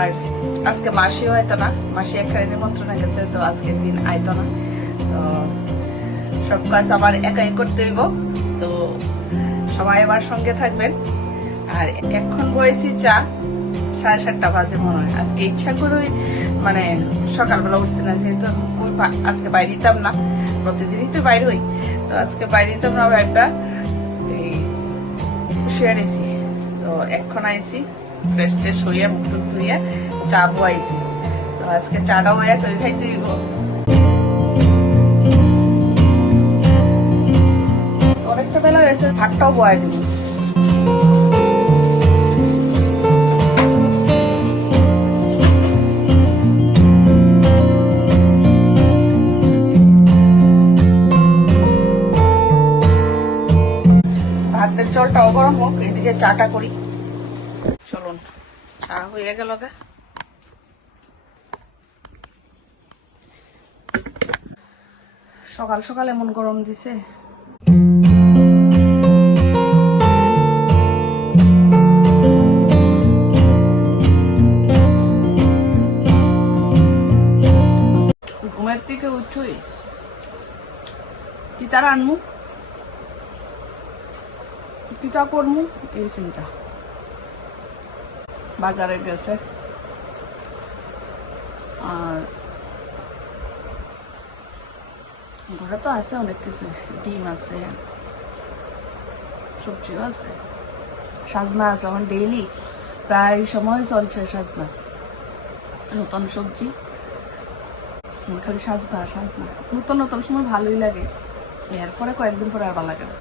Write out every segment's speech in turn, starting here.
আর আজকে মাসিও হয়তো না, মাসি একখানে নিমন্ত্রণে গেছে, তো আজকের দিন আইতো না। তো সব কাজ আমার একাই করতে হইব, তো সবাই আমার সঙ্গে থাকবেন। আর এখন বয়েছি চা, 7:30 বাজে মনে হয়। আজকে ইচ্ছা করে মানে সকালবেলা উঠছি না, যেহেতু আজকে বাইরে দিতাম না, প্রতিদিনই তো বাইরে হই, তো আজকে বাইরে দিতাম না, একটা এই শুয়ে রয়েছি। তো এখন আইসি ফ্রেশ ট্রেশ হইয়া মুখ টুক ধুইয়া চা বয়াইছি। তো আজকে চাটাও হইয়া তৈরি খাইতে দিব। অনেকটা বেলা হয়েছে, ভাতটাও বয়াই দিব। ভাতের জলটাও গরম হোক, এদিকে চাটা করি। চলুন, চা হয়ে গেল গা। সকাল সকাল এমন গরম দিছে। ঘুমের থেকে উঠুই কি তার আনমু, কিটা করমু এই চিন্তা। বাজারে গেছে, আর ঘরে তো আছে অনেক কিছু, ডিম আছে, সবজিও আছে, সাজনা আছে। আমার ডেইলি প্রায় সময় চলছে সাজনা, নতুন সবজি, খালি সাজনা সাজনা। নতুন নতুন সময় ভালোই লাগে, এরপরে কয়েকদিন পরে আর ভালো লাগে না।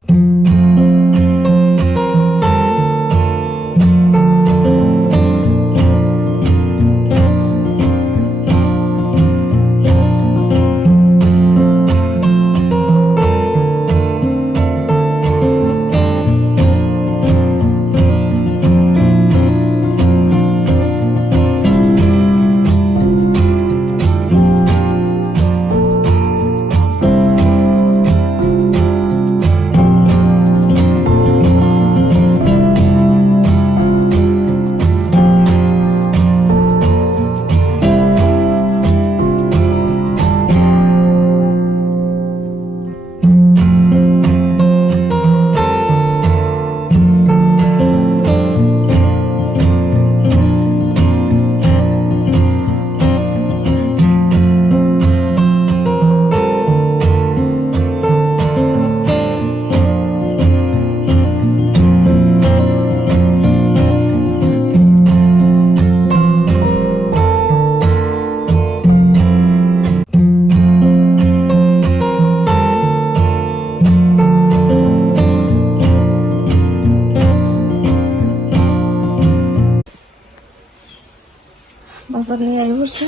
বাজার নিয়ে আই বসে,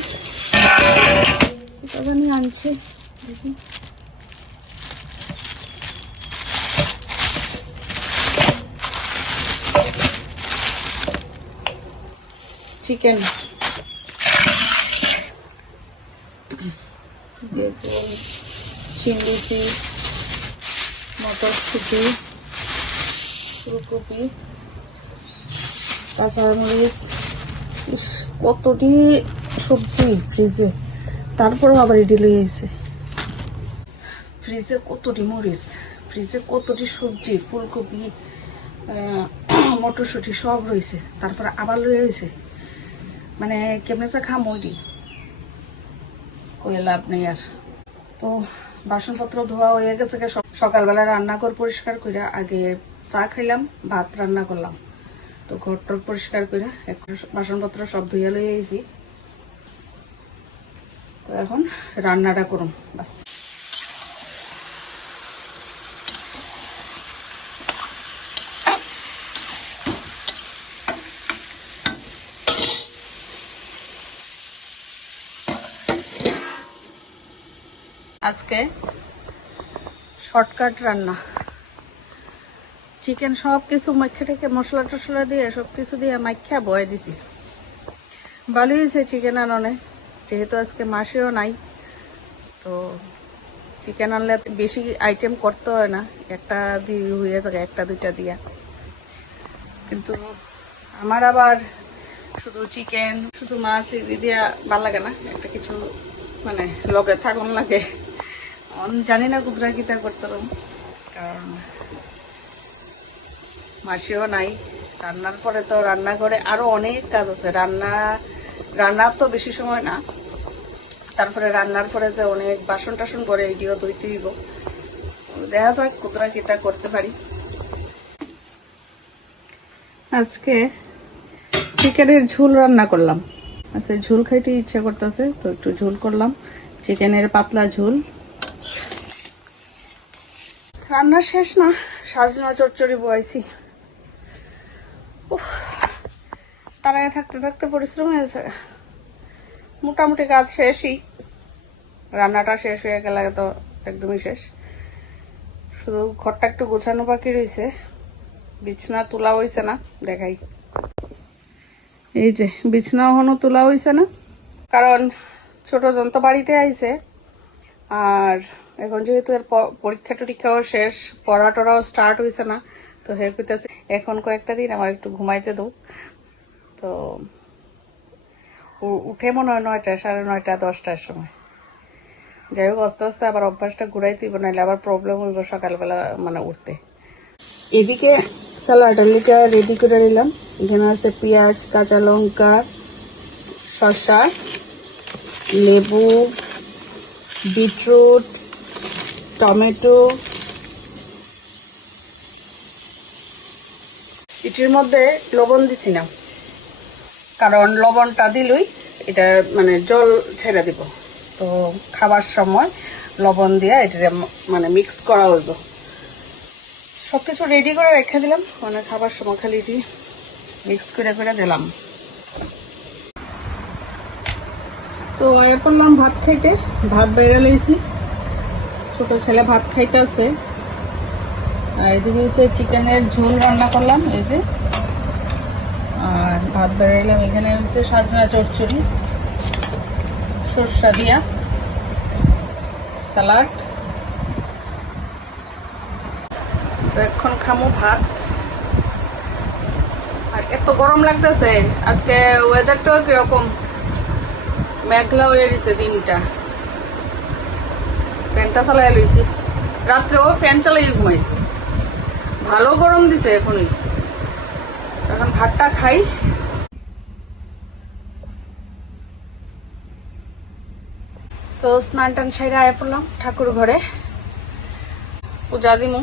বাজার নিয়ে আনছে দেখি। চিকেন, বেগুন, চিংড়ি, মটরশুঁটি, ফুলকপি, কাঁচামরিচ, কতটি সবজি ফ্রিজে, তারপরেও আবার এটি লয়ে আইছে। ফ্রিজে কতটি মরিচ, ফ্রিজে কতটি সবজি, ফুলকপি, মটরশুঁটি সব রয়েছে, তারপরে আবার লয়ে আইছে। মানে কেমনে চা খাম ওইটি কয়ে লাভ নেই আর। তো বাসনপত্র ধোয়া হয়ে গেছে, সকালবেলা রান্নাঘর পরিষ্কার করে আগে চা খাইলাম, ভাত রান্না করলাম। তো ঘরটর পরিষ্কার করে এখন বাসনপত্র সব ধুয়ে লয়ে আইছি। তো এখন রান্নাটা করুন বাস। আজকে শর্টকাট রান্না, চিকেন সব কিছু মাখা টেখে মশলা টশলা দিয়ে সব কিছু দিয়ে মাখা বয়ে দিছি। ভালো হয়েছে চিকেন আননে, যেহেতু আজকে মাসেও নাই, তো চিকেন আনলে বেশি আইটেম করতে হয় না, একটা দিয়ে হয়ে যায়, একটা দুইটা দিয়া। কিন্তু আমার আবার শুধু চিকেন শুধু মাছ দিয়া ভাল লাগে না, একটা কিছু মানে লগে থাকুন লাগে। জানি না কুদরা কিতা করতাম, কারণ মাসিও নাই। রান্নার পরে তো রান্নাঘরে আরো অনেক কাজ আছে। রান্নার তো বেশি সময় না, তারপরে রান্নার পরে যে অনেক বাসন টাসন করে এটিও ধুইতে দিব। দেখা যাক কুদরা কিতা করতে পারি। আজকে চিকেনের ঝোল রান্না করলাম। আচ্ছা, ঝোল খাইতে ইচ্ছা করতেছে তো একটু ঝোল করলাম, চিকেনের পাতলা ঝোল। রান্না শেষ না, সাজনা চচ্চড়ি বয়াইছি। তারায় থাকতে থাকতে পরিশ্রম হয়েছে। মোটামুটি কাজ শেষই, রান্নাটা শেষ হয়ে গেলে তো একদমই শেষ। শুধু ঘরটা একটু গোছানো বাকি রয়েছে, বিছনা তোলা হয়েছে না, দেখাই। এই যে বিছনা এখনো তোলা হয়েছে না, কারণ ছোট জন তো বাড়িতে আইছে। আর এখন যেহেতু এর পরীক্ষা টরীক্ষাও শেষ, পড়া টড়াও স্টার্ট হয়েছে না, তো হে কইতাছে এখন কয়েকটা দিন আমার একটু ঘুমাইতে দাও। তো উঠে মনে হয় 9টা, 9:30, 10টার সময়। যাই হোক, আস্তে আস্তে আবার অভ্যাসটা ঘুরাইতে দিব, নাহলে আবার প্রবলেম হইব সকালবেলা মানে উঠতে। এদিকে স্যালাড আলুটা রেডি করে নিলাম। এখানে আছে পেঁয়াজ, কাঁচা লঙ্কা, শসা, লেবু, বিটরুট, টমেটো। এটির মধ্যে লবণ দিছি না, কারণ লবণটা দিলই এটা মানে জল ছেড়ে দিব। তো খাবার সময় লবণ দিয়ে এটা মানে মিক্স করা হইব। সবকিছু রেডি করে রেখে দিলাম, মানে খাবার সময় খালি এটি মিক্স করে করে দিলাম। তো এ করলাম ভাত খাইতে, ভাত বাইরে লইছি। ছোট ছেলে ভাত খাইতে আছে। আর এদিকে হচ্ছে চিকেনের ঝোল রান্না করলাম, এই যে। আর ভাত বাইরে এলাম। এখানে হচ্ছে সাজনা চচ্চড়ি, সরষা দিয়া, স্যালাড। তো এখন খামো ভাত। আর এত গরম লাগতেছে আজকে, ওয়েদারটাও কিরকম মেঘলা হয়ে গেছে দিনটা। ফ্যানটা চালাই লইছি, রাত্রেও ফ্যান চালাই ঘুমাইছি। ভালো গরম দিছে এখনই। এখন ভাতটা খাই। তো স্নান টান সেরে আয়া পড়লাম ঠাকুর ঘরে, পূজা দিমু।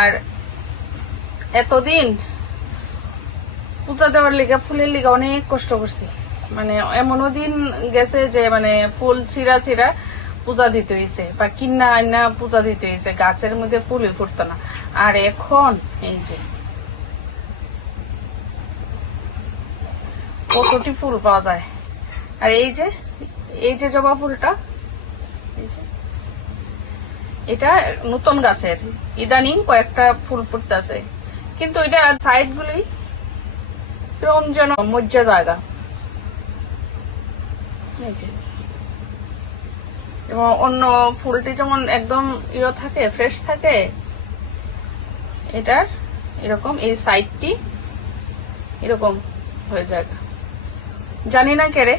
আর এতদিন পূজা দেওয়ার লিগা, ফুলের লিগা অনেক কষ্ট করছি। মানে এমনও দিন গেছে যে মানে ফুল ছিঁড়া ছিঁড়া পূজা দিতে হয়েছে, বা কিনা আইনা পূজা দিতে হয়েছে, গাছের মধ্যে ফুলই ফুটতো না। আর এখন এই যে কতটি ফুল পাওয়া যায়। আর এই যে জবা ফুলটা, এটা নতুন গাছের, ইদানিং কয়েকটা ফুল ফুটতেছে, কিন্তু এটা সাইড গুলি এরকম যেন মজ্জা জায়গা। এবং অন্য ফুলটি যেমন একদম থাকে, ফ্রেশ থাকে, এটার এরকম এই সাইডটি এরকম হয়ে যায়। জানি না কেরে,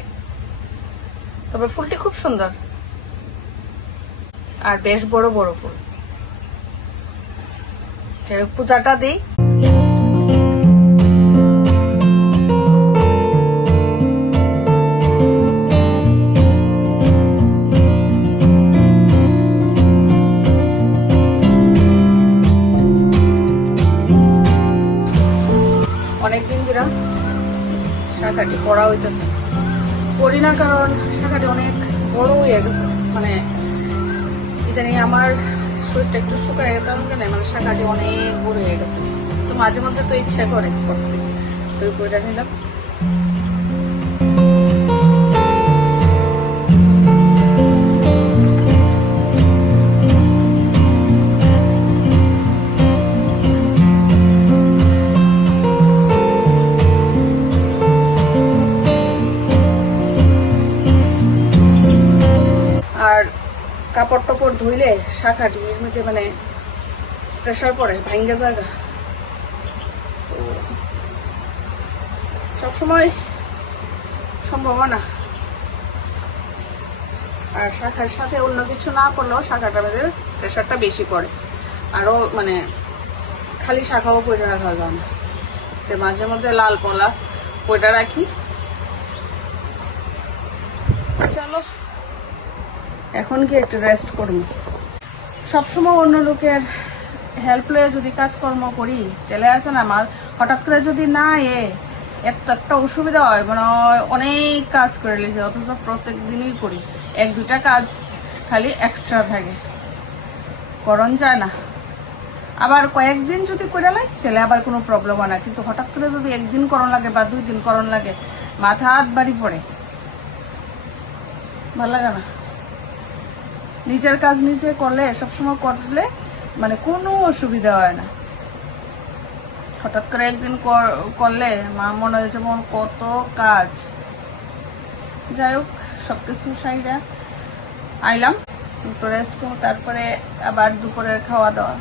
তবে ফুলটি খুব সুন্দর আর বেশ বড় বড় ফুল। পূজাটা দিই। অনেকদিন ধরে শাখাটি পড়া হইতেছে, পড়ি না, কারণ শাখাটি অনেক বড় হয়ে গেছে। মানে ইদানিং আমার শরীরটা একটু শুকায় গেছে, মানে শাখাটি অনেক বড় হয়ে গেছে। তো মাঝে মধ্যে তো ইচ্ছা করে করতে, তো বইটা নিলাম। কাপড় টাপড় ধুইলে শাখাটি এর মধ্যে মানে প্রেশার পড়ে, ভাঙ্গা জায়গা। সবসময় সম্ভব না। আর শাখার সাথে অন্য কিছু না করলেও শাখাটা আমাদের প্রেশারটা বেশি পড়ে, আরও মানে খালি শাখাও পয়টা রাখা যায় না, তো মাঝে মধ্যে লাল কলা পয়টা রাখি। চলো এখন কি একটু রেস্ট করবো। সবসময় অন্য লোকের হেল্প লয়ে যদি কাজকর্ম করি তাহলে আছে না, আমার হঠাৎ করে যদি না একটা অসুবিধা হয়, মানে অনেক কাজ করে লিখে, অথচ প্রত্যেক দিনই করি, 1-2টা কাজ খালি এক্সট্রা থাকে, করণ যায় না। আবার কয়েকদিন যদি করে লাগে তাহলে আবার কোনো প্রবলেম হয় না, কিন্তু হঠাৎ করে যদি 1 দিন করণ লাগে বা 2 দিন করণ লাগে, মাথা হাত বাড়ি পড়ে, ভালো লাগে না। নিজের কাজ নিজে করলে, সবসময় করলে মানে কোনো অসুবিধা হয় না। হঠাৎ করে একদিন করলে মনে হয় যেমন কত কাজ। যাই হোক, সবকিছু সাইডা আইলাম, রেস্ট করবো, তারপরে আবার দুপুরের খাওয়া দাওয়া।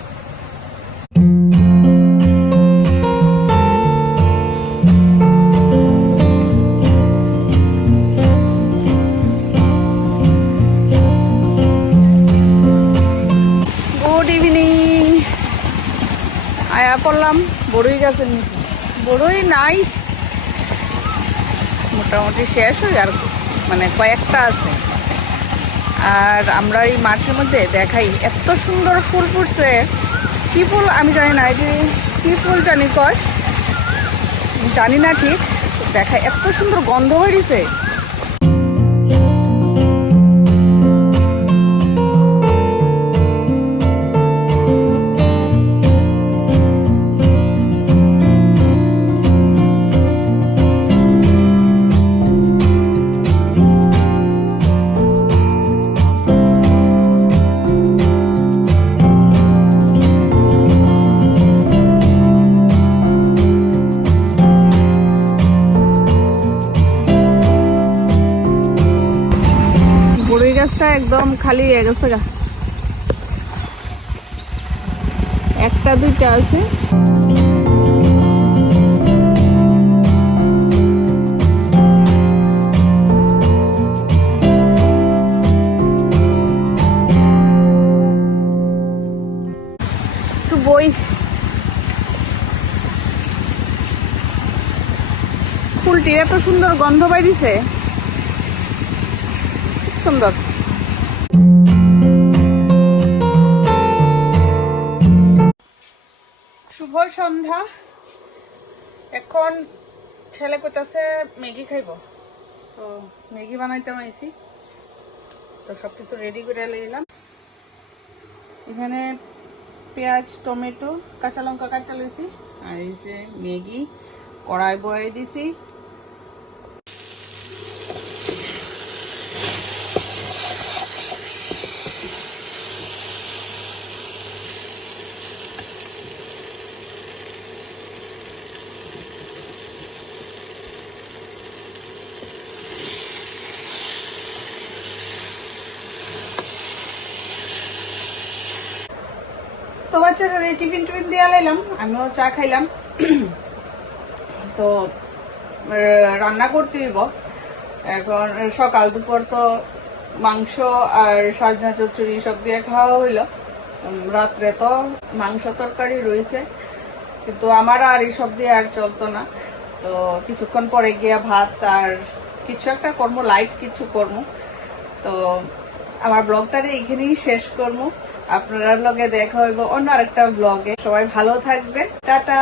Good evening. আয়া পড়লাম বড়ই গাছের নিচে, বড়ই নাই, মোটামুটি শেষ হয়ে আর মানে কয়েকটা আছে। আর আমরা এই মাঠের মধ্যে দেখাই এত সুন্দর ফুল ফুটছে। কি ফুল আমি জানি না, এটি কি ফুল জানি কয়, জানি না ঠিক, দেখাই এত সুন্দর গন্ধ বেরিয়েছে। বড়ই গাছটা একদম খালি হয়ে গেছে গা, 1-2টা আছে। একটু বই, ফুলটি এত সুন্দর গন্ধ বাইরিছে, সুন্দর। শুভ সন্ধ্যা। এখন ছেলে কইতাছে ম্যাগি খাইব, তো ম্যাগি বানাইতে আইছি, তো সবকিছু রেডি করে নিলাম। এখানে পেঁয়াজ, টমেটো, কাঁচা লঙ্কা কাটতে লইছি, আর এই যে ম্যাগি কড়াই বয়ে দিছি। তো বাচ্চারা টিফিন দিয়ে লাইলাম, আমিও চা খাইলাম। তো রান্না করতে দিব এখন, সকাল দুপুর তো মাংস আর সাজনা চচ্চড়ি সব দিয়ে খাওয়া হইলো, রাত্রে তো মাংস তরকারি রয়েছে, কিন্তু আমার আর এইসব দিয়ে আর চলতো না। তো কিছুক্ষণ পরে গিয়া ভাত আর কিছু একটা করবো, লাইট কিছু করবো। তো আমার ব্লগটারে এখানেই শেষ করবো, আপনার লগে দেখা হইব অন্য আরেকটা ব্লগে। সবাই ভালো থাকবেন, টাটা।